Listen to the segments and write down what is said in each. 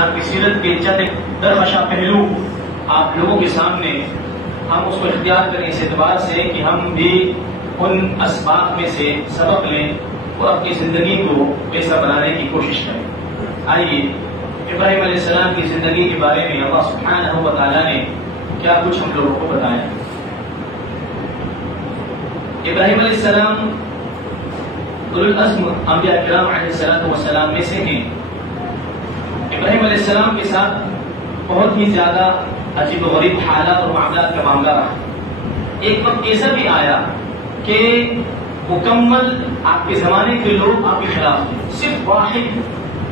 السلام کی سیرت کے چند درخشاں پہلو آپ لوگوں کے سامنے ہم اس کو اختیار کریں اس اعتبار سے کہ ہم بھی ان اسباب میں سے سبق لیں اور اپنی زندگی کو بہتر بنانے کی کوشش کریں۔ آئیے ابراہیم علیہ السلام کی زندگی کے بارے میں اللہ سبحانہ و تعالیٰ نے کیا کچھ ہم لوگوں کو بتایا۔ ابراہیم علیہ السلام اولو العزم انبیاء کرام علیہ السلام میں سے ہیں۔ ابراہیم علیہ السلام کے ساتھ بہت ہی زیادہ عجیب و غریب حالات اور معاملات کا معاملہ رہا۔ ایک وقت ایسا بھی آیا کہ مکمل آپ کے زمانے کے لوگ آپ کے خلاف تھے،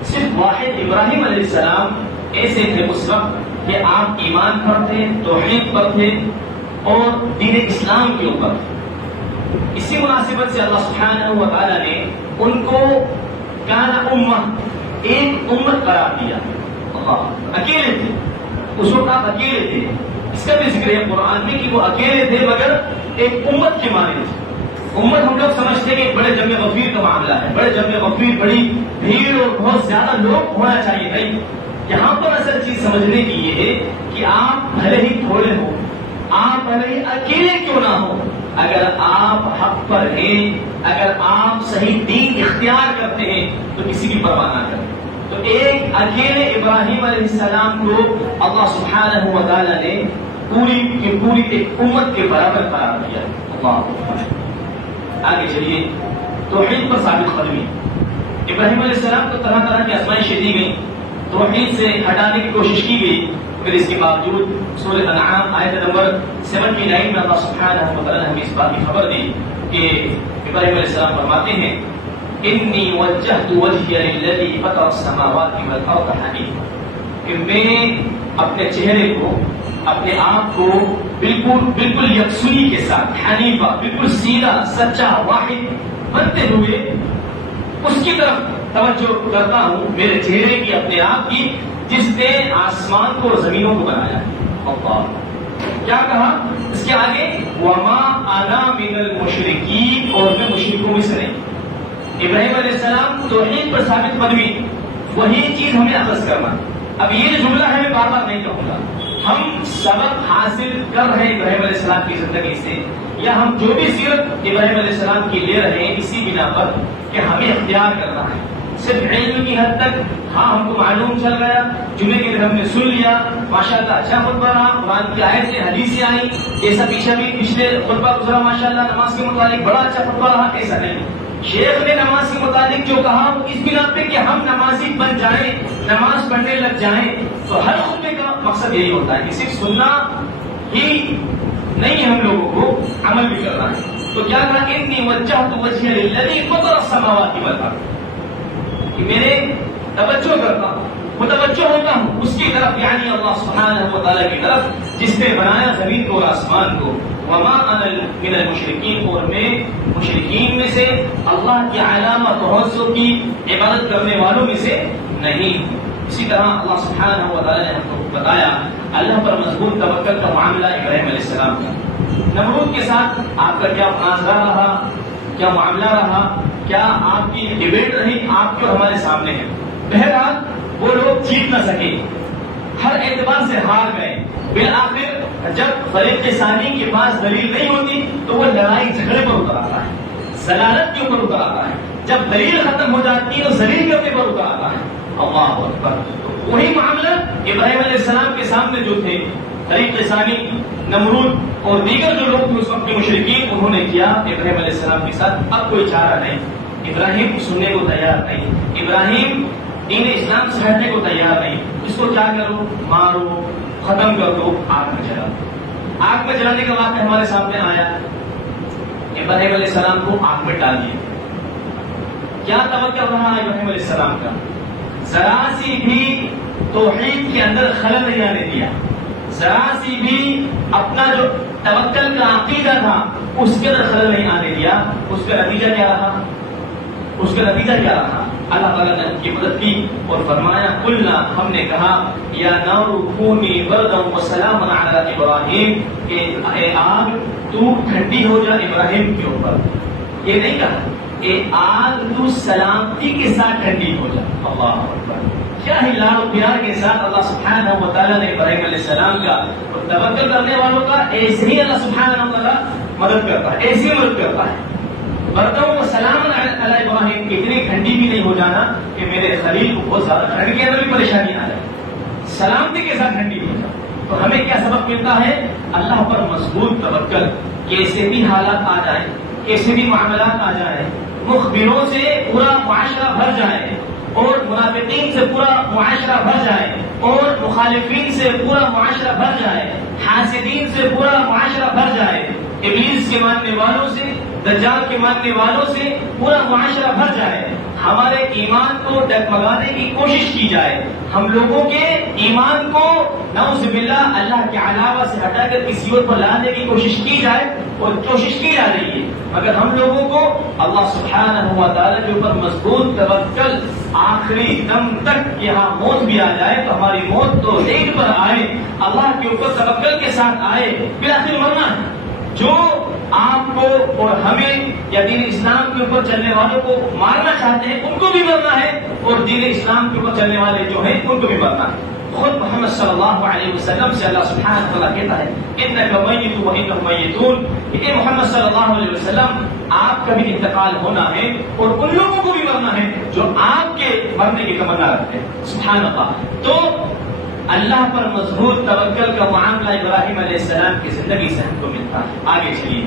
صرف واحد ابراہیم علیہ السلام ایسے تھے اس وقت کہ آپ ایمان پر تھے، توحید پر تھے اور دین اسلام کے اوپر تھے۔ اسی مناسبت سے اللہ سبحانہ و تعالیٰ نے ان کو کان امہ، ایک امت قرار دیا۔ اکیلے تھے اس وقت، آپ اکیلے تھے۔ اس کا بھی ذکر ہے قرآن میں کہ وہ اکیلے تھے مگر ایک امت کے معنی تھے۔ امت ہم لوگ سمجھتے ہیں کہ بڑے جمع غفیر کا معاملہ ہے، بڑے جمع غفیر، بڑی بھیڑ اور بہت زیادہ لوگ ہونا چاہیے۔ نہیں، یہاں پر اصل چیز سمجھنے کی یہ ہے کہ آپ بھلے ہی تھوڑے ہو، آپ بھلے ہی اکیلے کیوں نہ ہو، اگر آپ حق پر ہیں، اگر آپ صحیح دین اختیار کرتے ہیں تو کسی کی پرواہ نہ کریں۔ تو ایک اکیلے ابراہیم علیہ السلام کو اللہ سبحانہ و تعالیٰ نے پوری کی پوری ایک امت کے برابر قرار دیا۔ آگے چلیے، توحید پر ثابت قدمی۔ ابراہیم علیہ السلام کو طرح طرح کی آزمائشیں دی گئیں، توحید سے ہٹانے کی کوشش کی گئی، پھر اس کے باوجود سورۃ انعام آیت نمبر 79 میں اللہ سبحانہ و تعالیٰ نے ہمیں اس بات کی خبر دی کہ ابراہیم علیہ السلام فرماتے ہیں انی وجہت وجہی للذی فطر السماوات والارض حنیفا، کہ میں اپنے چہرے کو، اپنے آپ کو بالکل یکسوئی کے ساتھ، حنیفہ بالکل سیدھا سچا واحد بنتے ہوئے اس کی طرف توجہ کرتا ہوں، میرے چہرے کی، اپنے آپ کی، جس نے آسمان کو اور زمینوں کو بنایا۔ اللہ کیا کہا اس کے آگے، وما انا من المشرکین، اور میں مشرکوں میں سے نہیں۔ ابراہیم علیہ السلام توحید پر ثابت قدمی، وہی چیز ہمیں اخذ کرنا۔ اب یہ جو جملہ ہے میں بار بار نہیں کہوں گا، ہم سبق حاصل کر رہے ہیں ابراہیم علیہ السلام کی زندگی سے، یا ہم جو بھی سیرت ابراہیم علیہ السلام کی لے رہے ہیں اسی بنا پر کہ ہمیں اختیار کرنا ہے۔ صرف علم کی حد تک ہاں ہم کو معلوم چل گیا، جمعے کے دن ہم نے سن لیا، ماشاءاللہ اچھا خطبہ رہا، قرآن کی آیتیں حدیثیں آئیں، جیسا پچھلے خطبہ گزرا ماشاءاللہ نماز کے متعلق بڑا اچھا خطبہ رہا، ایسا نہیں۔ شیخ نے نماز کے متعلق جو کہا وہ اس بنا پہ کہ ہم نمازی بن جائیں، نماز پڑھنے لگ جائیں، تو ہر خطبے کا مقصد یہی ہوتا ہے کہ صرف سننا ہی نہیں، ہم لوگوں کو عمل بھی کرنا ہے۔ تو کیا کہا، انی وجہت وجہی للذی فطر السماوات والارض، کہ میرے توجہ کرتا ہوں، متوجہ ہوتا ہوں اس کی طرف، یعنی اللہ سبحانہ و تعالیٰ کی طرف جس نے بنایا زمین کو اور آسمان کو۔ وما انا من المشرکین، اور میں مشرکین میں سے، اللہ کی علامہ توحید کی عبادت کرنے والوں میں سے نہیں۔ اسی طرح اللہ سبحانہ و تعالیٰ نے ہم کو بتایا اللہ پر مضبوط توکل کا معاملہ ابراہیم علیہ السلام کا۔ نمرود کے ساتھ آپ کا کیا مناظرہ رہا، کیا معاملہ رہا، کیا آپ کی ڈیبیٹ رہی، آپ کیوں ہمارے سامنے ہیں۔ بہرحال وہ لوگ جیت نہ سکے، ہر اعتبار سے ہار گئے۔ بالآخر جب فریق ثانی کے پاس دلیل نہیں ہوتی تو وہ لڑائی جھگڑے پر اتر آتا ہے، ضلالت کے اوپر اتر آتا ہے۔ جب دلیل ختم ہو جاتی ہے تو ذلیل کرنے پر اتر آتا ہے۔ اللہ اکبر۔ وہی معاملہ ابراہیم علیہ السلام کے سامنے جو تھے، فریق ثانی، نمرود اور دیگر جو لوگ تھے اس وقت کے مشرکین، انہوں نے کیا ابراہیم علیہ السلام کے ساتھ اب کوئی چارہ نہیں۔ ابراہیم سننے کو تیار نہیں، ابراہیم دین اسلام سے ہٹنے کو تیار نہیں۔ اس کو کیا کرو، مارو، ختم کر دو، آگ میں جلا دو۔ آگ میں جلانے کا واقعہ ہمارے سامنے آیا، ابراہیم علیہ السلام کو آگ میں ڈال دیا۔ کیا توقع رہا ابراہیم علیہ السلام کا، ذرا سی بھی توحید کے اندر خلل نہیں آنے دیا، ذرا سی بھی اپنا جو توکل کا عقیدہ تھا اس کے اندر خلل نہیں آنے دیا۔ اس کا نتیجہ کیا رہا، اس کا نتیجہ کیا رہا، اللہ تعالیٰ نے ان کی مدد کی اور فرمایا قلنا، ہم نے کہا یا نار کونی بردا وسلاما علی ابراہیم، کہ اے آگ تو ٹھنڈی ہو جا ابراہیم کے اوپر۔ یہ نہیں کہا اے آگ تو سلامتی کے ساتھ ٹھنڈی ہو جا۔ اللہ اکبر، کیا ہی لاڑ و پیار کے ساتھ اللہ سبحانہ و تعالیٰ نے ابراہیم علیہ السلام کا اور توکل کرنے والوں کا ایسے ہی اللہ سبحانہ و تعالیٰ مدد کرتا ہے، ایسی مدد کرتا ہے۔ برتوں کو سلام علی ابراہیم، اتنی ٹھنڈی بھی نہیں ہو جانا کہ میرے خلیل کو بہت زیادہ ٹھنڈ کے اندر بھی پریشانی آ جائے، سلامتی کے ساتھ ٹھنڈی ہو جائے۔ تو ہمیں کیا سبق ملتا ہے؟ اللہ پر مضبوط توکل، کیسے بھی حالات آ جائیں، کیسے بھی معاملات آ جائیں، مخبروں سے پورا معاشرہ بھر جائے اور منافقین سے پورا معاشرہ بھر جائے اور مخالفین سے پورا معاشرہ بھر جائے، حاسدین سے پورا معاشرہ بھر جائے، ابلیس کے ماننے والوں سے، دجال کے ماننے والوں سے پورا معاشرہ بھر جائے، ہمارے ایمان کو ڈگمگانے کی کوشش کی جائے، ہم لوگوں کے ایمان کو نعوذ باللہ اللہ کے علاوہ سے ہٹا کر کسی اور پر لانے کی کوشش کی جائے، اور کوشش کی جا رہی ہے، مگر ہم لوگوں کو اللہ سبحانہ و تعالیٰ کے اوپر مضبوط توکل، آخری دم تک یہاں موت بھی آ جائے تو ہماری موت تو ریٹ پر آئے، اللہ کے اوپر توکل کے ساتھ آئے، بالآخر مرنا ہے۔ جو آپ کو اور ہمیں یا دین اسلام کے اوپر چلنے والوں کو مارنا چاہتے ہیں ان کو بھی مرنا ہے، اور دین اسلام کے اوپر چلنے والے جو ہیں ان کو بھی مرنا ہے۔ خود محمد صلی اللہ علیہ وسلم سے اللہ سبحانہ وتعالیٰ کہتا ہے انک میت وانہم میتون، کہ محمد صلی اللہ علیہ وسلم آپ کا بھی انتقال ہونا ہے اور ان لوگوں کو بھی مرنا ہے جو آپ کے مرنے کی تمنا رکھتے ہیں۔ سبحان اللہ۔ تو اللہ پر مضبوط توکل کا معاملہ ابراہیم علیہ السلام کی زندگی سے ہم کو ملتا ہے۔ آگے چلیے،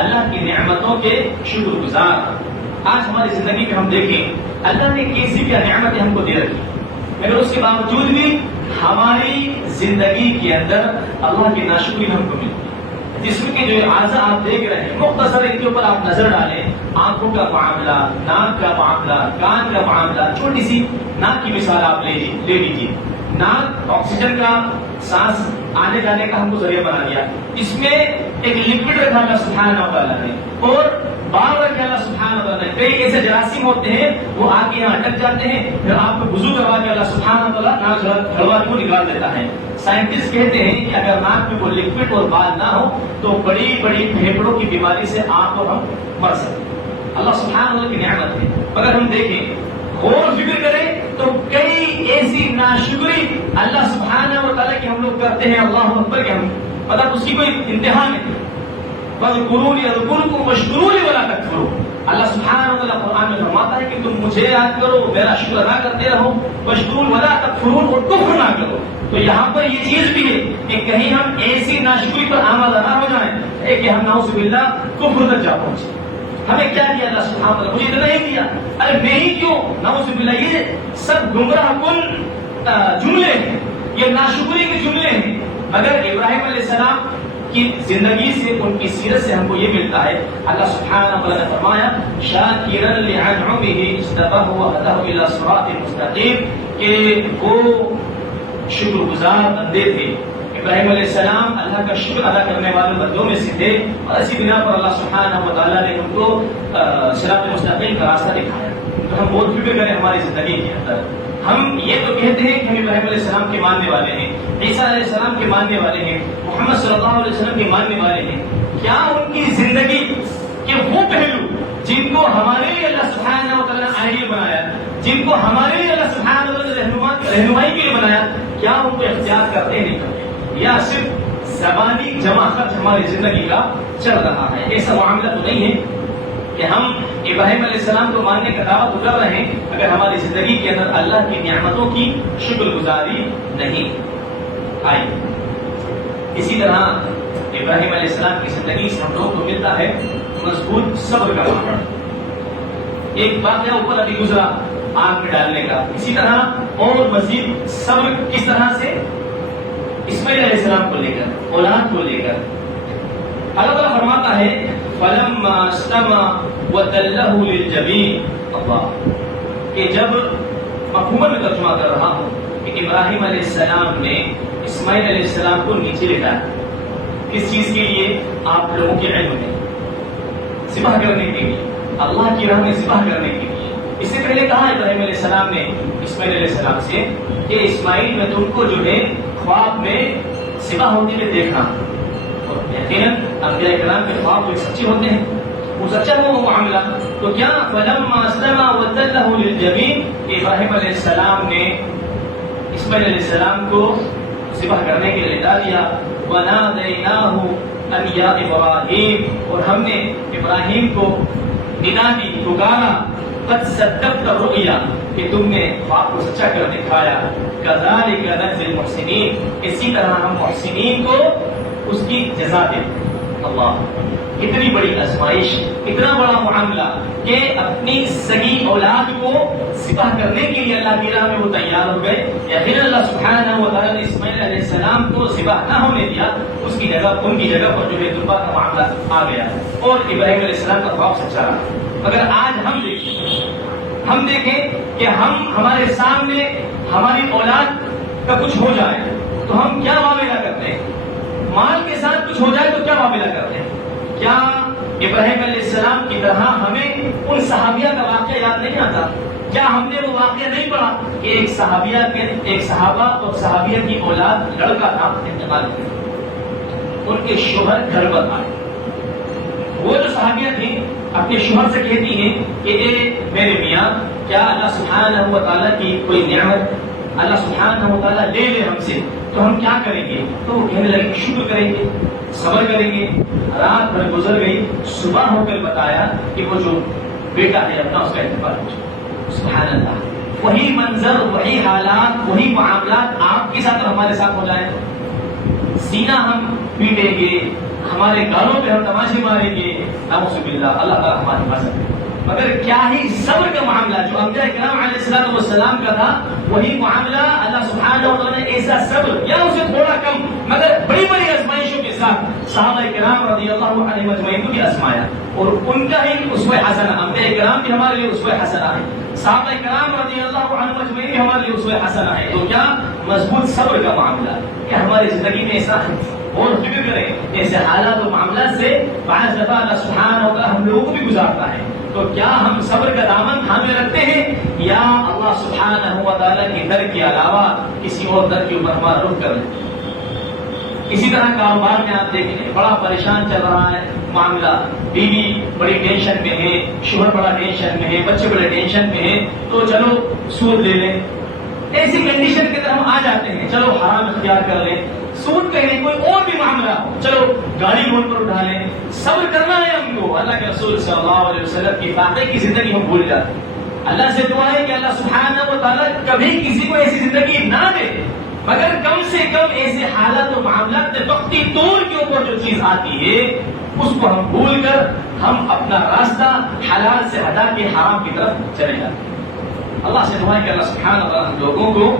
اللہ کی نعمتوں کے شکر گزار۔ آج ہماری زندگی میں ہم دیکھیں اللہ نے کیسی کیا نعمتیں ہم کو دے رکھی، مگر اس کے باوجود بھی ہماری زندگی کے اندر اللہ کی ناشکری ہم کو ملتی ہے۔ جسم کے جو اعضاء آپ دیکھ رہے ہیں، مختصر ان کے اوپر آپ نظر ڈالیں، آنکھوں کا معاملہ، ناک کا معاملہ، کان کا معاملہ، چھوٹی سی ناک کی مثال آپ لے لیجیے۔ ناک آکسیجن کا سانس آنے جانے کا ہم کو ذریعہ بنا دیا، اس میں ایک لکوڈ رکھا اللہ سبحانہ وتعالیٰ نے اور بال رکھے اللہ سبحانہ وتعالیٰ نے۔ کئی ایسے جراثیم ہوتے ہیں وہ آ کے یہاں اٹک جاتے ہیں، پھر آپ کو وضو کروا کے اللہ سبحانہ وتعالیٰ ناک ہڑوا کو نکال دیتا ہے۔ سائنٹسٹ کہتے ہیں کہ اگر ناک میں کوئی لکوڈ اور بال نہ ہو تو بڑی بڑی پھیپھڑوں کی بیماری سے آپ کو ہم مر سکتے ہیں۔ اللہ سبحانہ وتعالیٰ کی نعمت ہے۔ اگر ہم دیکھیں غور فکر کریں تو کئی ایسی ناشکری اللہ سبحانہ و تعالیٰ کی ہم لوگ کرتے ہیں، اللہ اکبر کے ہم پتہ اس کی کوئی انتہا نہیں۔ فاذکرونی اذکرکم واشکرونی ولا تکفرون۔ اللہ سبحانہ و تعالیٰ قرآن میں فرماتا ہے کہ تم مجھے یاد کرو، میرا شکر ادا کرتے رہو، واشکرون ولا تکفرون، اور کفر نہ کرو۔ تو یہاں پر یہ چیز بھی ہے کہ کہیں ہم ایسی ناشکری پر آمادہ نہ ہو جائیں کہ ہم نعوذ باللہ کفر تک جا پہنچے۔ ہمیں کیا دیا اللہ سبحانہ وتعالیٰ؟ مجھے اتنا ہی دیا، ارے میں ہی کیوں؟ نعوذ باللہ یہ سب گمراہ کن جملے ہیں، یہ ناشکری کے جملے ہیں۔ مگر ابراہیم علیہ السلام کی زندگی سے، ان کی سیرت سے ہم کو یہ ملتا ہے، اللہ سبحانہ وتعالیٰ نے فرمایا شاکرا لانعمہ اجتباہ وہداہ الی صراط مستقیم، کہ وہ شکر گزار بندے تھے۔ ابراہیم علیہ السلام اللہ کا شکر ادا کرنے والے بندوں میں سے تھے، اور اسی بنا پر اللہ سبحانہ و تعالیٰ نے ان کو صراط مستقیم کا راستہ دکھایا۔ تو ہم بہت فکر کریں ہماری زندگی کے اندر، ہم یہ تو کہتے ہیں کہ ہم ابراہیم علیہ السلام کے ماننے والے ہیں، عیسیٰ علیہ السلام کے ماننے والے ہیں، محمد صلی اللہ علیہ وسلم کے ماننے والے ہیں۔ کیا ان کی زندگی کے وہ پہلو جن کو ہمارے لیے اللہ سبحانہ و تعالیٰ نے آئیڈیل بنایا، جن کو ہمارے لیے اللہ سبحانہ و تعالیٰ نے رہنمائی کے لیے بنایا، کیا ان کو اختیار کرتے نہیں کرتے، یا صرف زبانی جمع خرچ ہماری زندگی کا چل رہا ہے؟ ایسا معاملہ تو نہیں ہے کہ ہم ابراہیم علیہ السلام کو ماننے کا دعویٰ تو کر رہے ہیں، اگر ہماری زندگی کے اندر اللہ کی نعمتوں کی شکر گزاری نہیں آئی۔ اسی طرح ابراہیم علیہ السلام کی زندگی سے ہم لوگوں کو ملتا ہے مضبوط صبر کا معاملہ۔ ایک واقعہ اوپر ابھی گزرا آگ میں ڈالنے کا، اسی طرح اور مزید صبر کس طرح سے اسماعیل علیہ السلام کو لے کر، اولاد کو لے کر۔ اللہ تعالیٰ فرماتا ہے فَلَمَّا اسْتَمَا وَتَلَّهُ لِلْجَبِينِ، اللہ کہ جب مفہوم میں ترجمہ کر رہا ہوں کہ ابراہیم علیہ السلام نے اسماعیل علیہ السلام کو نیچے لٹایا، کس چیز کے لیے؟ آپ لوگوں کے علم میں، ذبح کرنے کے لیے، اللہ کی راہ میں ذبح کرنے کے لیے۔ اس سے پہلے کہا ابراہیم علیہ السلام نے اسماعیل علیہ السلام سے کہ اسماعیل میں تم کو جو ہے خواب میں ذبح ہوتے ہوئے دیکھنا، اور یقیناً انبیاء کرام کے خواب جو سچے ہوتے ہیں۔ وہ سچا ہوا وہ معاملہ. تو کیا فلما اسلم وتلہ للجبین، ابراہیم علیہ السلام نے اسماعیل علیہ السلام کو ذبح کرنے کے لیے لا دیا. ونادیناہ ان یا ابراہیم، اور ہم نے ابراہیم کو ندا دی، پکارا، قد صدقت الرؤیا، کہ تم نے خواب کو سچا کر دکھایا. کذالک نجزی المحسنین، اسی طرح ہم محسنین کو اس کی جزا دیں. اللہ، اتنی بڑی آزمائش، اتنا بڑا معاملہ کہ اپنی سگی اولاد کو ذبح کرنے کے لیے اللہ کی راہ میں وہ تیار ہو گئے. یا پھر اللہ سبحانہ و تعالیٰ نے اسماعیل علیہ السلام کو ذبح نہ ہونے دیا، اس کی جگہ ان کی جگہ پر جو ہے ذبح کا معاملہ آ گیا اور ابراہیم علیہ السلام کا خواب سچا رہا. اگر آج ہم دیکھیں کہ ہمارے سامنے ہماری اولاد کا کچھ ہو جائے تو ہم کیا معاملہ کرتے ہیں؟ مال کے ساتھ کچھ ہو جائے تو کیا معاملہ کرتے ہیں؟ کیا ابراہیم علیہ السلام کی طرح ہمیں ان صحابیہ کا واقعہ یاد نہیں آتا؟ کیا ہم نے وہ واقعہ نہیں پڑھا کہ ایک صحابہ اور صحابیہ کی اولاد لڑکا تھا، انتقال کیا، ان کے شوہر گھر پر آئے. وہ جو صحابیہ تھیں اپنے شوہر سے کہتی ہیں کہ اے میرے میاں، کیا اللہ سبحانہ و تعالیٰ کی کوئی نعمت اللہ سبحانہ و تعالیٰ لے لے ہم سے تو ہم کیا کریں گے؟ تو وہ کہنے لگے شکر کریں گے، صبر کریں گے. رات بھر گزر گئی، صبح ہو کر بتایا کہ وہ جو بیٹا ہے اپنا اس کا انتقال ہو جائے. سبحان اللہ، وہی منظر، وہی حالات، وہی معاملات آپ کے ساتھ اور ہمارے ساتھ ہو جائیں. سینہ ہم پیٹیں گے، ہمارے گالوں پہ ہم تماشے ماریں گے، نعوذ باللہ، اللہ تعالیٰ ہماری حفاظت کرے. مگر کیا ہی صبر کا معاملہ جو انبیاء کرام علیہ السلام کا تھا، وہی معاملہ اللہ سبحانہ و تعالیٰ نے ایسا صبر یا اسے تھوڑا کم مگر بڑی بڑی آزمائشوں کے ساتھ صحابہ کرام رضی اللہ عنہم اجمعین کو بھی آزمایا، اور ان کا ہی اسوہ حسنہ، انبیاء کرام بھی ہمارے لیے اسوہ حسنہ ہے، صحابہ کرام رضی اللہ عنہم اجمعین بھی ہمارے لیے اسوہ حسنہ ہے. تو کیا مضبوط صبر کا معاملہ کہ ہماری زندگی میں ایسا اور فکر کریں ایسے حالات و معاملات سے بعض دفعہ اللہ سبحانہ و تعالیٰ ہم لوگوں کو بھی گزارتا ہے. تو کیا ہم صبر کا دامن تھامے رکھتے ہیں یا اللہ سبحانہ و تعالیٰ کے در کے علاوہ کسی اور در کے اوپر ہمارا رخ کر لیتے ہیں؟ اسی طرح کاروبار میں آپ دیکھیں بڑا پریشان چل رہا ہے معاملہ، بیوی بڑی ٹینشن میں ہے، شوہر بڑا ٹینشن میں ہے، بچے بڑے ٹینشن میں ہیں، تو چلو سود لے لیں. ایسی کنڈیشن کے اندر ہم آ جاتے ہیں، چلو حرام اختیار کر لیں، سود کہیں، کوئی اور بھی معاملہ ہو، چلو گاڑی روڈ پر اٹھا لیں. صبر کرنا ہے ہم کو. اللہ کے رسول صلی اللہ علیہ وسلم کی واقعے کی زندگی ہم بھول جاتے ہیں. اللہ سے دعا ہے کہ اللہ سبحانہ و تعالیٰ کبھی کسی کو ایسی زندگی نہ دے، مگر کم سے کم ایسے حالات و معاملات میں وقتی طور کے اوپر جو چیز آتی ہے اس کو ہم بھول کر ہم اپنا راستہ حلال سے ہٹا کے حرام کی طرف چلے جاتے ہیں. اللہ سے دعا ہے کہ اللہ سبحانہ و تعالیٰ ہم لوگوں کو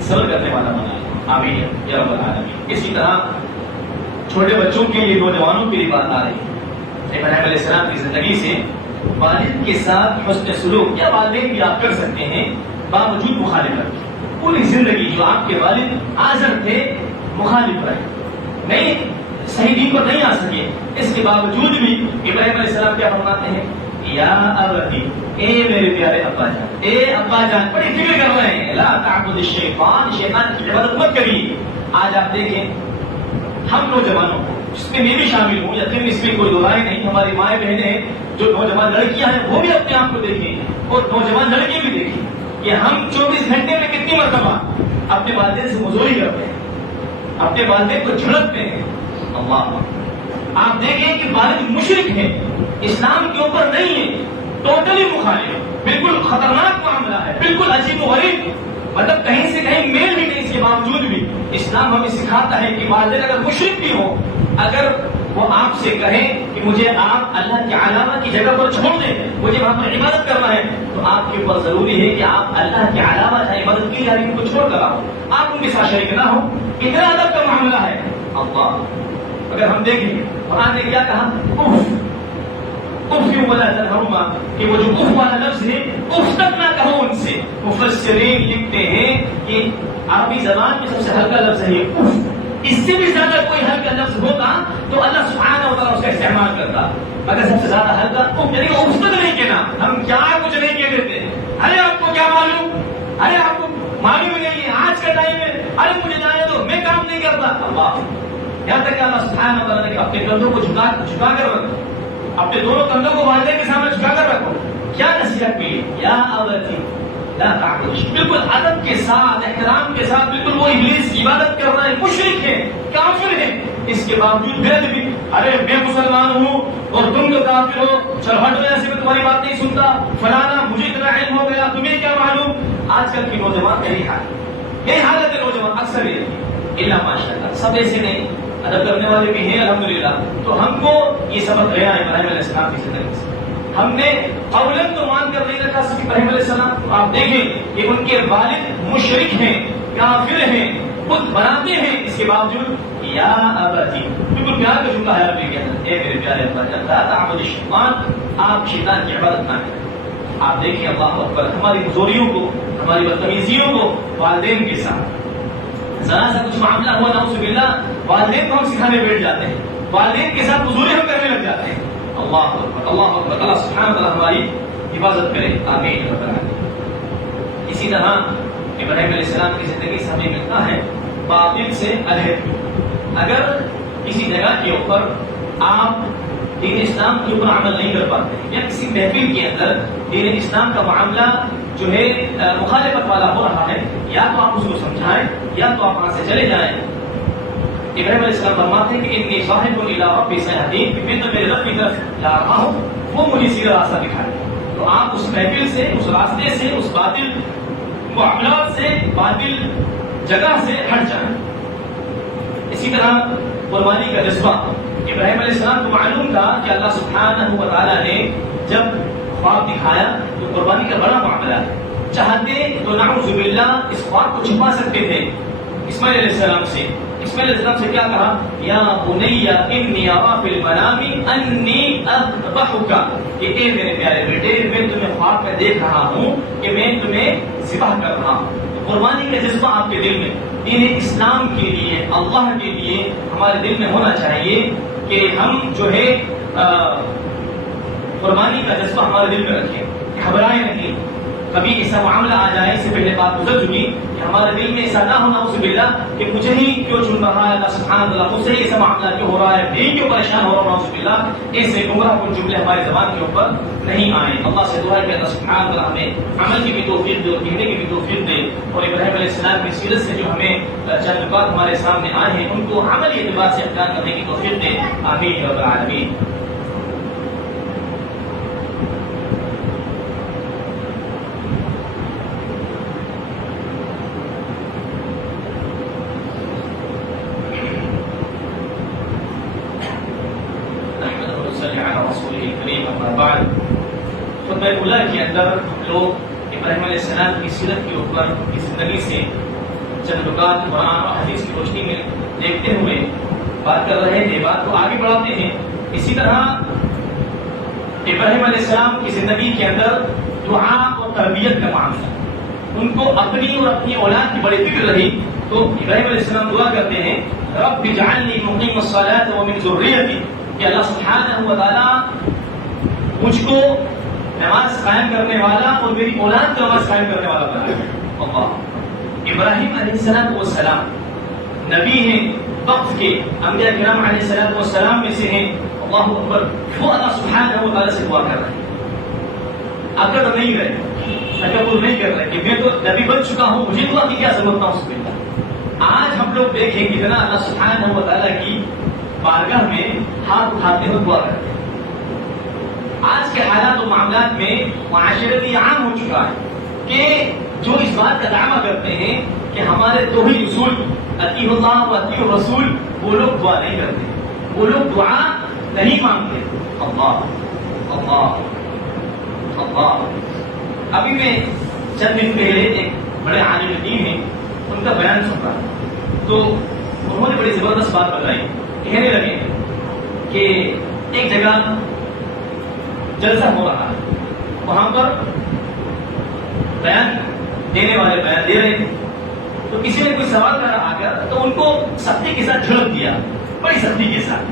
صبر کرنے والا بنائے. آمین یا رب العالمین. اسی طرح چھوٹے بچوں کے لیے، نوجوانوں کے لیے بات آ رہی ہے. ابراہیم علیہ السلام کی زندگی سے والد کے ساتھ حسن سلوک یا والدین بھی آپ کر سکتے ہیں باوجود مخالفت. پوری زندگی جو آپ کے والد حاضر تھے مخالف رہے، نہیں صحیح دین پر نہیں آ سکے، اس کے باوجود بھی ابراہیم علیہ السلام کیا فرماتے ہیں؟ یا ابتی، اے میرے پیارے ابا جان، اے ابا جان، بڑی فکر کر رہے ہیں، لا تعبد الشیطان، شیطان کی عبادت مت کریے. آج آپ دیکھیں ہم نوجوانوں کو، جس میں میں بھی شامل ہوں، یقین اس میں کوئی دو رائے نہیں، ہماری مائیں بہنیں ہیں جو نوجوان لڑکیاں ہیں وہ بھی اپنے آپ کو دیکھیں اور نوجوان لڑکے بھی دیکھیں کہ ہم 24 گھنٹے میں کتنی مرتبہ اپنے والدین سے مزوری کرتے ہیں، اپنے والدین کو جھڑکتے ہیں. اللہ، آپ دیکھیں کہ والد مشرک ہے، اسلام کے اوپر نہیں ہے، ٹوٹلی مخالف، بالکل خطرناک معاملہ ہے، بالکل عجیب و غریب، مطلب کہیں سے کہیں میل بھی نہیں. اس کے باوجود بھی اسلام ہمیں سکھاتا ہے کہ والدین اگر مشرک بھی ہو، اگر وہ آپ سے کہیں کہ مجھے آپ اللہ کے علاوہ کی جگہ پر چھوڑ دیں، مجھے وہاں پر عبادت کرنا ہے، تو آپ کے اوپر ضروری ہے کہ آپ اللہ کے علاوہ جہاں عبادت کی جا رہی ہے ان کو چھوڑ کر آؤ، آپ ان کے ساتھ شریک نہ ہو. اتنا ادب کا معاملہ ہے. اللہ، اگر ہم دیکھیں قرآن نے کیا کہا؟ اف کیوں ولا تنہرما، کہ وہ جو اف والا لفظ ہے اف تک نہ کہو ان سے. مفسرین لکھتے ہیں کہ عربی زبان میں سب سے ہلکا لفظ ہے یہ اف. اس سے بھی زیادہ کوئی ہلکا لفظ ہوتا تو اللہ سبحانہ و تعالیٰ اس کا استعمال کرتا، مگر سب سے زیادہ ہلکا اف، یعنی اف تک نہیں کہنا. ہم کیا کچھ نہیں کہہ دیتے، ارے آپ کو کیا معلوم، ارے آپ کو معلوم ہی نہیں ہے، آج کا ٹائم ہے، ارے مجھے جانے دو، میں کام نہیں کرتا. اللہ، یہاں تک کہ اللہ سبحانہ و تعالیٰ نے اپنے کندھوں کو جھکا کر رکھا. اپنے دونوں کندھوں کو والدین کے سامنے جھکا کر رکھو. کیا نصیحت ملی؟ یا ابتی لا تعبد، بالکل ادب کے ساتھ، احترام کے ساتھ. بالکل وہ ابلیس کی عبادت کر رہا ہے، مشرک ہے، کافر ہے، اس کے باوجود بھی ارے میں مسلمان ہوں اور تم تو کافر ہو، چل ہٹو ایسے میں تمہاری بات نہیں سنتا، فلانا مجھے اتنا علم ہو گیا تمہیں کیا معلوم. آج کل کی نوجوان یہی حال، یہی حالت ہے نوجوان اکثر یہ اللہ ماشاء اللہ سب ایسے نہیں، ادب کرنے والے بھی ہیں الحمدللہ. تو ہم کو یہ سبق لیا ابراہیم علیہ السلام کی زندگی سے. ہم نے اولن تو مان کر نہیں رکھا صرف ابراہیم علیہ السلام. آپ دیکھیں کہ ان کے والد مشرک ہیں، کافر ہیں، خود بناتے ہیں، اس کے باوجود یا ابتی، بالکل پیار کا جملہ ہے آپ نے کیا، اے میرے پیارے ابا جان لا تعبد الشیطان، آپ شیطان کی عبادت نہ کریں. آپ دیکھیں اللہ اکبر، ہماری کمزوریوں کو، ہماری بدتمیزیوں کو والدین کے ساتھ ذرا سا کچھ معاملہ ہوا نعوذ باللہ والدین کو ہم سکھانے بیٹھ جاتے ہیں، والدین کے ساتھ فضولی ہم کرنے لگ جاتے ہیں. اللہ اکبر اللہ اکبر، اللہ سبحانہ وتعالی ہماری حفاظت کرے، آمین رب العالمین. اسی طرح ابراہیم علیہ السلام کی زندگی سے ہمیں ملتا ہے باطل سے علیحدگی. اگر کسی جگہ کے اوپر آپ دین اسلام کے اوپر عمل نہیں کر پاتے یا کسی محفل کے اندر دین اسلام کا معاملہ جو ہے مخالفت والا ہو رہا ہے، یا تو آپ اس کو سمجھائیں یا تو آپ وہاں سے چلے جائیں. ابراہیم علیہ السلام فرماتے ہیں کہ انی ذاہب الی ربی سیہدین، کہ میں تو میرے رب کی طرف جا رہا ہوں، وہ مجھے سیدھا راستہ دکھائے. تو آپ اس محفل سے، اس راستے سے، اس باطل معاملات سے، باطل جگہ سے ہٹ جائیں. اسی طرح قربانی کا جذبہ، ابراہیم علیہ السلام کو معلوم تھا کہ اللہ سبحانہ و تعالیٰ نے جب خواب دکھایا تو قربانی کا بڑا معاملہ ہے. چاہتے تو نعوذ باللہ اس خواب کو چھپا سکتے تھے اسماعیل علیہ السلام سے. اسماعیل علیہ السلام سے کیا کہا؟ یا بنی انی ارا فی المنام انی اذبحک، کہ اے میرے پیارے بیٹے میں تمہیں خواب میں دیکھ رہا ہوں کہ میں تمہیں ذبح کر رہا ہوں. قربانی کا جذبہ آپ کے دل میں دین اسلام کے لیے، اللہ کے لیے ہمارے دل میں ہونا چاہیے کہ ہم جو ہے قربانی کا جذبہ ہمارے دل میں رکھیں، گھبرائیں نہیں. کبھی ایسا معاملہ آ جائے، اس سے پہلے بات گزر چکی کہ ہمارے دل میں ایسا نہ ہونا اس باللہ کہ مجھے ہی کیوں چن رہا ہے اللہ سبحانہ اللہ، مجھ سے ایسا معاملہ کیوں ہو رہا ہے، میں کیوں پریشان ہو رہا ہوں اس باللہ. ایسے گمراہ کن جملے ہماری زبان کے اوپر نہیں آئیں. اللہ سے دعا ہے کہ اللہ سبحانہ اللہ ہمیں عمل کی بھی توفیق دے اور کہنے کی بھی توفیق دے، اور ابراہیم علیہ السلام کی سیرت سے جو ہمیں چند نکات ہمارے سامنے آئے ہیں ان کو عملی اعتبار سے اختیار کرنے کی توفیق دے، آمین رب العالمین. خطبہ اولیٰ کے اندر ہم لوگ ابراہیم علیہ السلام کی سیرت کے اوپر کی زندگی سے چند نکات قرآن اور حدیث کی روشنی میں دیکھتے ہوئے بات کر رہے تھے، بات کو آگے بڑھاتے ہیں. اسی طرح ابراہیم علیہ السلام کی زندگی کے اندر دعا اور تربیت کا معاملہ، ان کو اپنی اور اپنی اولاد کی بڑی فکر رہی. تو ابراہیم علیہ السلام دعا کرتے ہیں رب اجعلنی مقیم الصلاۃ ومن ذریتی، کہ اللہ سبحانہ و تعالی مجھ کو نماز قائم کرنے والا اور میری اولاد کو نماز قائم کرنے والا بنائے. اللہ ابراہیم علیہ السلام نبی ہیں، وقت کے انبیاء کرام علیہ السلام میں سے ہیں. اللہ اکبر، وہ اللہ سبحانہ و تعالی سے دعا کر رہے ہیں، اکڑ نہیں رہے، تکبر نہیں کر رہے کہ میں تو نبی بن چکا ہوں، مجھے دعا کی کیا ضرورت ہے اس میں. آج ہم لوگ دیکھیں کتنا اللہ سبحانہ و تعالی کی بارگاہ میں ہاتھ اٹھاتے ہوئے دعا کرتے ہیں. آج کے حالات و معاملات میں معاشرتی عام ہو چکا ہے کہ جو اس بات کا دعویٰ کرتے ہیں کہ ہمارے دو ہی اصول اطیع اللہ و اطیع الرسول، وہ لوگ دعا نہیں کرتے، وہ لوگ دعا نہیں مانگتے. اللہ اللہ اللہ. ابھی میں چند دن پہلے ایک بڑے عالم دین ہیں، ان کا بیان سن رہا تو انہوں نے بڑی زبردست بات بتائی. کہنے لگے کہ ایک جگہ جلسہ ہو رہا ہے، وہاں پر بیان دینے والے بیان دے رہے تھے، تو کسی نے کوئی سوال کرا آ کر تو ان کو سختی کے ساتھ جھڑک دیا، بڑی سختی کے ساتھ.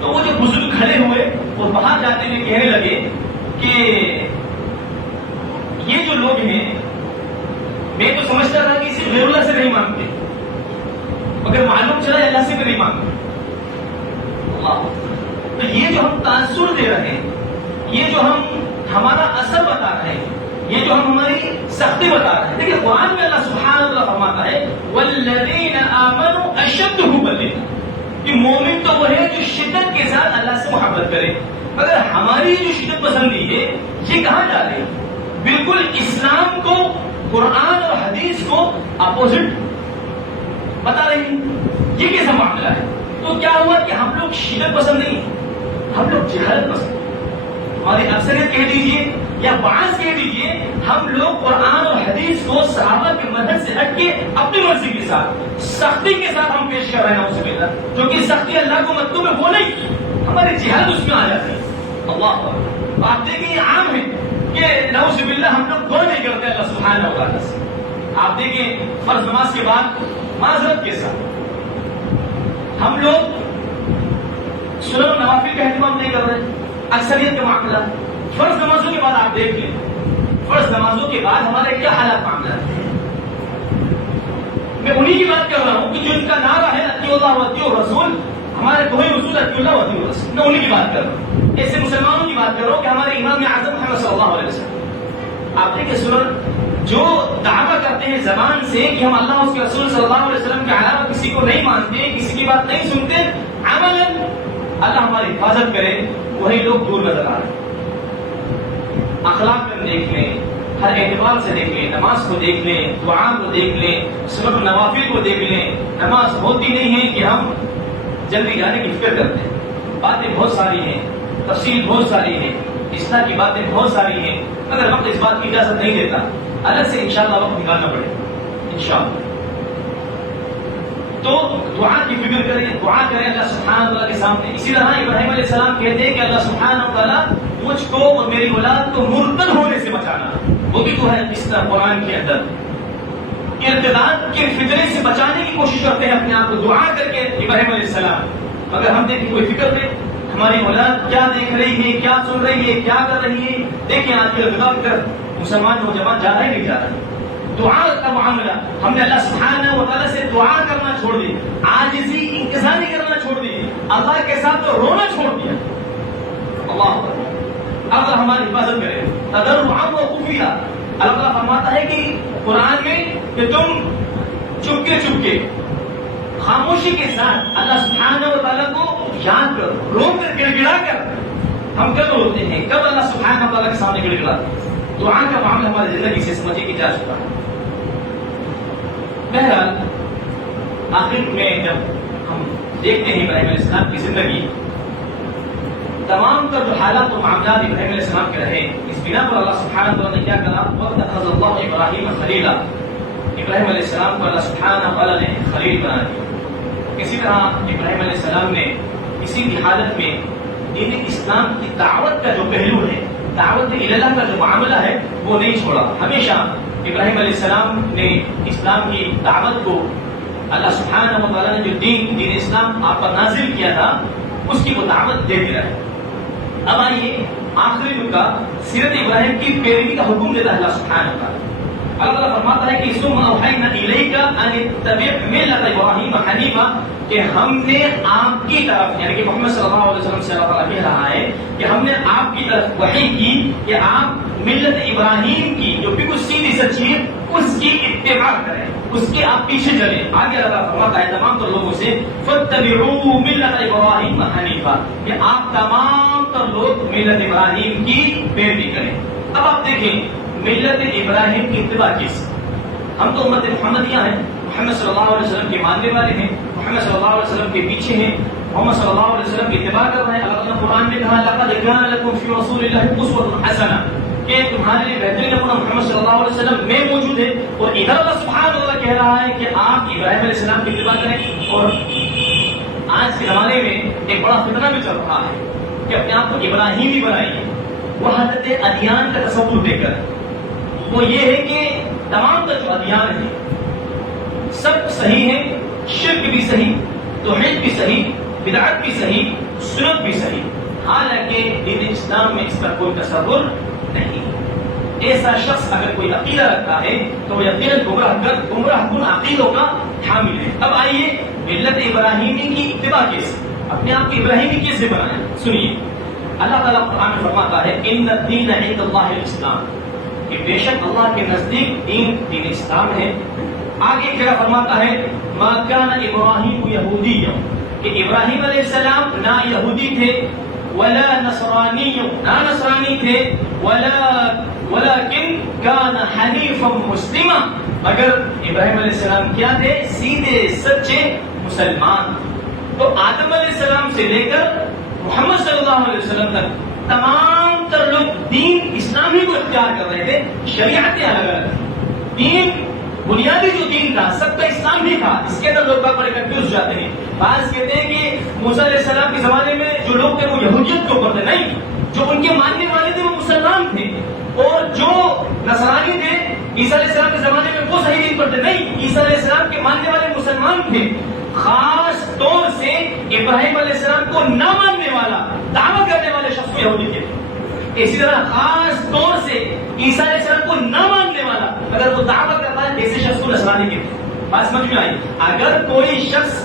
تو وہ جو بزرگ کھڑے ہوئے وہ باہر جاتے ہوئے کہنے لگے کہ یہ جو لوگ ہیں، میں تو سمجھتا تھا کہ صرف غیر اللہ سے نہیں مانگتے، مگر معلوم چلا اللہ سے بھی نہیں مانگتے. اللہ یہ جو ہم تاثر دے رہے ہیں، یہ جو ہم ہمارا اثر بتا رہے ہیں، یہ جو ہم ہماری سختی بتا رہے ہیں، دیکھیں قرآن میں اللہ سبحانہ وتعالیٰ فرماتا ہے والذین آمنوا اشد حبا للہ، کہ مومن تو وہ ہے جو شدت کے ساتھ اللہ سے محبت کرے. مگر ہماری جو شدت پسندی ہے یہ کہاں جا رہی ہے؟ بالکل اسلام کو، قرآن اور حدیث کو اپوزٹ بتا رہی ہے. یہ کیسا معاملہ ہے؟ تو کیا ہوا کہ ہم لوگ شدت پسند نہیں، ہم لوگ جہالت پسند. ہماری اکثریت کہہ دیجیے یا بعض کہہ دیجیے، ہم لوگ قرآن اور حدیث کو صحابہ کے منہج سے ہٹ کے اپنی مرضی کے ساتھ، سختی کے ساتھ ہم پیش کر رہے ہیں. اس کے جو کہ سختی اللہ کو مطلوب ہے وہ نہیں، ہماری جہاد اس میں آ جاتی ہے. اللہ آپ دیکھیں یہ عام ہے کہ نعوذ باللہ ہم لوگ دعا نہیں کرتے اللہ سبحانہ و تعالیٰ سے. آپ دیکھیں فرض نماز کے بعد معذرت کے ساتھ ہم لوگ سنن و نوافل کا اہتمام نہیں کر رہے. اکثریت کا معاملہ فرض نمازوں کے بعد آپ دیکھ لیں، فرض نمازوں کے بعد ہمارے کیا حالات معاملہ ہیں. میں انہی کی بات کر رہا ہوں کہ جو ان کا نعرہ ہے اطیعوا اللہ واطیعوا الرسول، ہمارے دوہے رسول اطیعوا اللہ واطیعوا الرسول، میں انہی کی بات کر رہا ہوں. ایسے مسلمانوں کی بات کر رہا ہوں کہ ہمارے امام اعظم محمد صلی اللہ علیہ وسلم، آپ دیکھیں سنن جو دعویٰ کرتے ہیں زبان سے کہ ہم اللہ اس کے رسول صلی اللہ علیہ وسلم کے علاوہ کسی کو نہیں مانتے، کسی کی بات نہیں سنتے، عملاً اللہ ہماری حفاظت کرے وہی لوگ دور نظر آ رہے ہیں. اخلاق میں دیکھ لیں، ہر اعتبار سے دیکھ لیں، نماز کو دیکھ لیں، دعا کو دیکھ لیں، سنن و نوافل کو دیکھ لیں. نماز ہوتی نہیں ہے کہ ہم جلدی جانے کی فکر کرتے ہیں. باتیں بہت ساری ہیں، تفصیل بہت ساری ہے، اصلاح کی باتیں بہت ساری ہیں، مگر وقت اس بات کی اجازت نہیں دیتا. الگ سے انشاءاللہ وقت نکالنا پڑے انشاءاللہ. تو دعا کی فکر کریں، دعا کریں اللہ سبحانہ وتعالیٰ کے سامنے. اسی طرح ابراہیم علیہ السلام کہتے ہیں کہ اللہ سبحانہ وتعالیٰ مجھ کو اور میری اولاد کو مرتد ہونے سے بچانا. وہ بھی تو ہے اس طرح قرآن کے اندر ارتداد کے فتنے سے بچانے کی کوشش کرتے ہیں اپنے آپ کو دعا کر کے ابراہیم علیہ السلام. مگر ہم دیکھیں کوئی فکر نہیں، ہماری اولاد کیا دیکھ رہی ہے، کیا سن رہی ہے، کیا کر رہی ہے. دیکھیں آج کے ارتداد کی طرف مسلمان نوجوان جا رہا ہے نہیں جا رہا. دعا کا معاملہ ہم نے اللہ سبحانہ و تعالیٰ سے دعا کرنا چھوڑ دی، عاجزی انتظاری کرنا چھوڑ دی، اللہ کے ساتھ تو رونا چھوڑ دیا. اللہ اللہ ہماری حفاظت کرے. تضرعا و خفیہ، اللہ فرماتا ہے کہ قرآن میں کہ تم چپکے خاموشی کے ساتھ اللہ سبحانہ و تعالیٰ کو یاد کرو، رو کر گڑ گڑا کر. ہم کب روتے ہیں، کب اللہ سبحانہ و تعالیٰ کے سامنے گڑ گڑاتے ہیں. دعا کا معاملہ ہماری زندگی سے سمجھے کہ جا چکا ہے. بہرحال آخر میں جب ہم دیکھتے ہیں ابراہیم علیہ السلام کی زندگی، تمام تر جو حالات و معاملات ابراہیم علیہ السلام کے رہے، اس بنا پر اللہ سبحانہ وتعالیٰ نے کیا کہا، وَاتَّخَذَ اللَّهُ إِبْرَاهِيمَ خَلِيلًا. ابراہیم علیہ السلام کو اللہ سبحانہ وتعالیٰ نے خلیل بنا دیا. اسی طرح ابراہیم علیہ السلام نے کسی بھی حالت میں دین اسلام کی دعوت کا جو پہلو ہے، دعوت اللہ کا جو معاملہ ہے وہ نہیں چھوڑا. ہمیشہ ابراہیم علیہ السلام نے اسلام کی دعوت کو، اللہ سبحانہ و تعالیٰ نے جو دین اسلام آپ پر نازل کیا تھا اس کی وہ دعوت دیتے رہے. اب آئیے آخری نکتہ، سیرت ابراہیم کی پیروی کا حکم دیتا ہے اللہ سبحانہ و تعالیٰ. اللہ تعالیٰ فرماتا ہے کہ ثم اوحینا الیک ان اتبع ملت ابراہیم حنیفا، کہ ہم نے آپ کی طرف، یعنی کہ محمد صلی اللہ علیہ وسلم سے اللہ تعالیٰ کہہ رہا ہے کہ ہم نے آپ کی طرف وحی کی کہ آپ ملت ابراہیم کی جو بالکل سیدھی سچی ہے اس کی اتباع کریں، اس کے آپ پیچھے چلیں. آگے اللہ تعالیٰ فرماتا ہے تمام تر لوگوں سے فاتبعوا ملت ابراہیم حنیفا، کہ آپ تمام تر لوگ ملت ابراہیم کی پیروی کریں. اب آپ دیکھیں ملت ابراہیم کی اتباع کس، ہم تو امت محمدیہ ہیں، محمد صلی اللہ علیہ وسلم کے ماننے والے ہیں، محمد صلی اللہ علیہ وسلم کے پیچھے ہیں، محمد صلی اللہ علیہ وسلم کی اتباع کر رہے ہیں. اللہ نے قرآن میں کہا لقد كان لكم في رسول الله اسوة حسنة، کہ تمہارے لیے بہترین نمونہ محمد صلی اللہ علیہ وسلم میں موجود ہے. اور ادھر اللہ سبحانہ وتعالیٰ کہہ رہا ہے کہ آپ ابراہیم علیہ السلام کی اتباع کریں. اور آج کے زمانے میں ایک بڑا فتنہ بھی چل رہا ہے کہ اپنے آپ کو ابراہیمی بنائیے، وہ حضرت ادیان کا تصور دے کر. وہ یہ ہے کہ تمام تر جو ادیان ہیں سب صحیح ہیں، شرک بھی صحیح، توحید بھی صحیح، بدعت بھی صحیح، سنت بھی صحیح، حالانکہ دین اسلام میں اس کا کوئی تصور نہیں. ایسا شخص اگر کوئی عقیدہ رکھتا ہے تو وہ یقیناً گمراہ کن عقیدوں کا حامل ہے. اب آئیے ملت ابراہیمی کی اتباع کیسے، اپنے آپ کو ابراہیمی کیسے بنایا؟ سنیے، اللہ تعالیٰ قرآن میں فرماتا ہے ان الدین عند اللہ الاسلام، کہ بے شک اللہ کے نزدیک دین اسلام ہے۔ آگے کیا فرماتا ہے؟ ما کان ابراہیم یہودیا، کہ ابراہیم علیہ السلام نہ یہودی تھے، ولا نصرانی، نہ نصرانی تھے، ولکن کان حنیفا مسلما، مگر ابراہیم علیہ السلام کیا تھے؟ سیدھے سچے مسلمان۔ تو آدم علیہ السلام سے لے کر محمد صلی اللہ علیہ وسلم تک تمام تر لوگ دین اسلامی کو اختیار کر رہے تھے، شریعتیں الگ الگ، دین بنیادی جو دین تھا سب کا اسلام بھی تھا۔ اس کے اندر لوگ بڑے کنفیوز جاتے ہیں، بعض کہتے ہیں کہ موسیٰ علیہ السلام کے زمانے میں جو لوگ تھے وہ یہودیت کے اوپر تھے، نہیں، جو ان کے ماننے والے تھے وہ مسلمان تھے، اور جو نصرانی تھے عیسیٰ علیہ السلام کے زمانے میں وہ صحیح دین پر تھے، نہیں، عیسیٰ علیہ السلام کے ماننے والے مسلمان تھے۔ خاص طور سے ابراہیم علیہ السلام کو نہ ماننے والا، دعویٰ کرنے والے شخص کو یہودی کہتے ہیں۔ اسی طرح خاص طور سے عیسیٰ علیہ السلام کو نہ ماننے والا اگر وہ دعویٰ کرتا ہے ایسے شخص کو نصرانی کہتے ہیں۔ بات سمجھ میں آئی؟ اگر کوئی شخص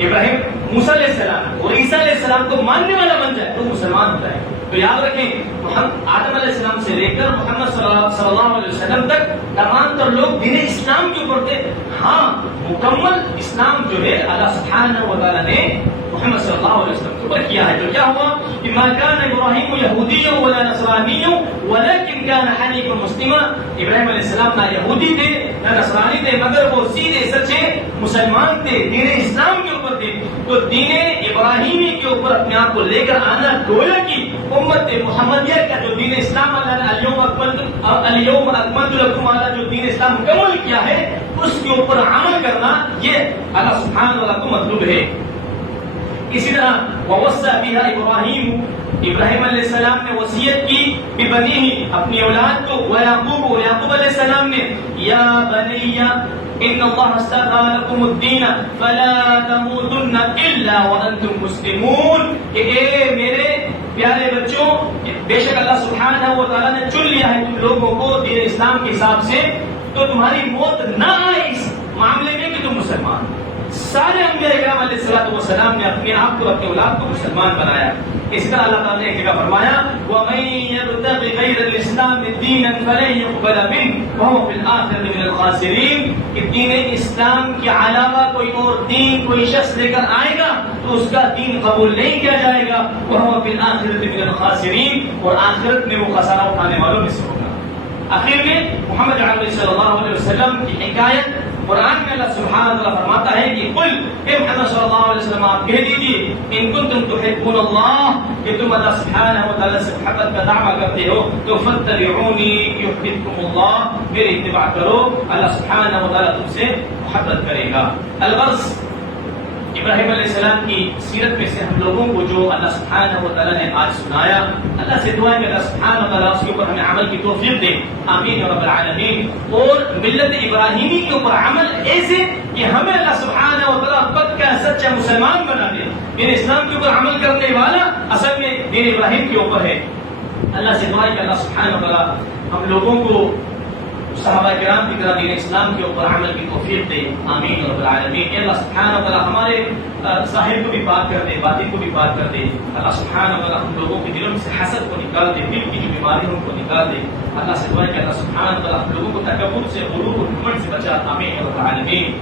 ابراہیم، موسیٰ علیہ السلام اور عیسیٰ علیہ السلام کو ماننے والا بن جائے تو مسلمان ہوتا ہے۔ تو یاد رکھیں، آدم علیہ السلام سے لے کر محمد صلی اللہ علیہ وسلم تک تمام تر لوگ دین اسلام کے اوپر تھے۔ ہاں، مکمل اسلام جو ہے اللہ سبحانہ و تعالیٰ نے محمد صلی اللہ علیہ وسلم کے اوپر کیا ہے۔ تو کیا ہوا کہ ما کان ابراہیم یہودیا ولا نصرانیا ولکن کان حنیفا مسلما، ابراہیم علیہ السلام نہ یہودی تھے نہ نصرانی تھے، مگر وہ سیدھے سچے مسلمان تھے، دین اسلام کے اوپر تھے۔ تو دین ابراہیمی کے اوپر اپنے آپ کو لے کر آنا، گویا کی امت محمدیہ کا جو دین اسلام اليوم اکملت لکم والا جو دین اسلام مکمل کیا ہے، اس کے اوپر عمل کرنا، یہ اللہ سبحانہ وتعالیٰ کو مطلوب ہے۔ اسی طرح ووصى بها ابراہیم، ابراہیم علیہ السلام نے وصیت کی ببنیہ، اپنی اولاد کو، ویعقوب، یعقوب علیہ السلام نے، یا بنی ان اللہ اصطفى لكم الدین فلا تموتن الا وانتم مسلمون، کہ اے میرے پیارے بچوں، بے شک اللہ سبحانہ و تعالیٰ نے چن لیا ہے تم لوگوں کو دین اسلام کے حساب سے، تو تمہاری موت نہ آئے اس معاملے میں کہ تم مسلمان۔ سارے انبیاء کرام علیہ السلام نے اپنے آپ کو، اپنے اولاد کو مسلمان بنایا۔ اسی طرح اللہ تعالیٰ نے ایک جگہ فرمایا وَمَن يَبْتَغِ غَيْرَ الْإِسْلَامِ دِينًا فَلَن يُقْبَلَ مِنْهُ وَهُوَ فِي الْآخِرَةِ مِنَ الْخَاسِرِينَ، کہ دین اسلام کے علاوہ کوئی اور دین کوئی شخص لے کر آئے گا تو اس کا دین قبول نہیں کیا جائے گا، وَهُوَ فِي الْآخِرَةِ مِنَ الْخَاسِرِينَ، اور آخرت میں وہ خسارہ اٹھانے والوں میں سے ہوگا۔ آخر میں محمد عربی صلی اللہ علیہ وسلم کی حکایت قرآن میں اللہ سبحانہ وتعالیٰ فرماتا ہے کہ قل، اے محمد صلی اللہ علیہ وسلم آپ کہہ دیجیے، ان کنتم تحبون اللہ، کہ تم اللہ سبحانہ وتعالیٰ سے محبت کا دعویٰ کرتے ہو تو فاتبعونی یحببکم اللہ، میری اتباع کرو، اللہ سبحانہ وتعالیٰ تم سے محبت کرے گا۔ الغرض، ابراہیم علیہ السلام کی سیرت میں سے ہم لوگوں کو جو اللہ سبحانہ وتعالیٰ نے آج سنایا، اللہ سے دعا ہے کہ اللہ سبحانہ وتعالیٰ اس کے اوپر ہمیں عمل کی توفیق دے، آمین یا رب العالمین، اور ملت ابراہیمی کے اوپر عمل ایسے کہ ہمیں اللہ سبحانہ وتعالیٰ پکا سچا مسلمان بنا دے۔ دین اسلام کے اوپر عمل کرنے والا اصل میں دین ابراہیم کے اوپر ہے۔ اللہ سے دعا ہے کہ اللہ سبحانہ وتعالیٰ ہم لوگوں کو صحابہ کرام کی طرح دین اسلام کے اوپر عمل کی توفیق دے، آمین رب العالمین۔ اللہ سبحانہ وتعالیٰ ہمارے ظاہر کو بھی پاک کر دے، باطن کو بھی پاک کر دے۔ اللہ سبحانہ وتعالیٰ ہم لوگوں کے دلوں سے حسد کو نکال دے، دل کی جو بیماریوں کو نکال دے۔ اللہ سے دعا ہے کہ اللہ سبحانہ وتعالیٰ ہم لوگوں کو تکبر سے، غرور اور گھمنڈ سے بچا، آمین رب العالمین۔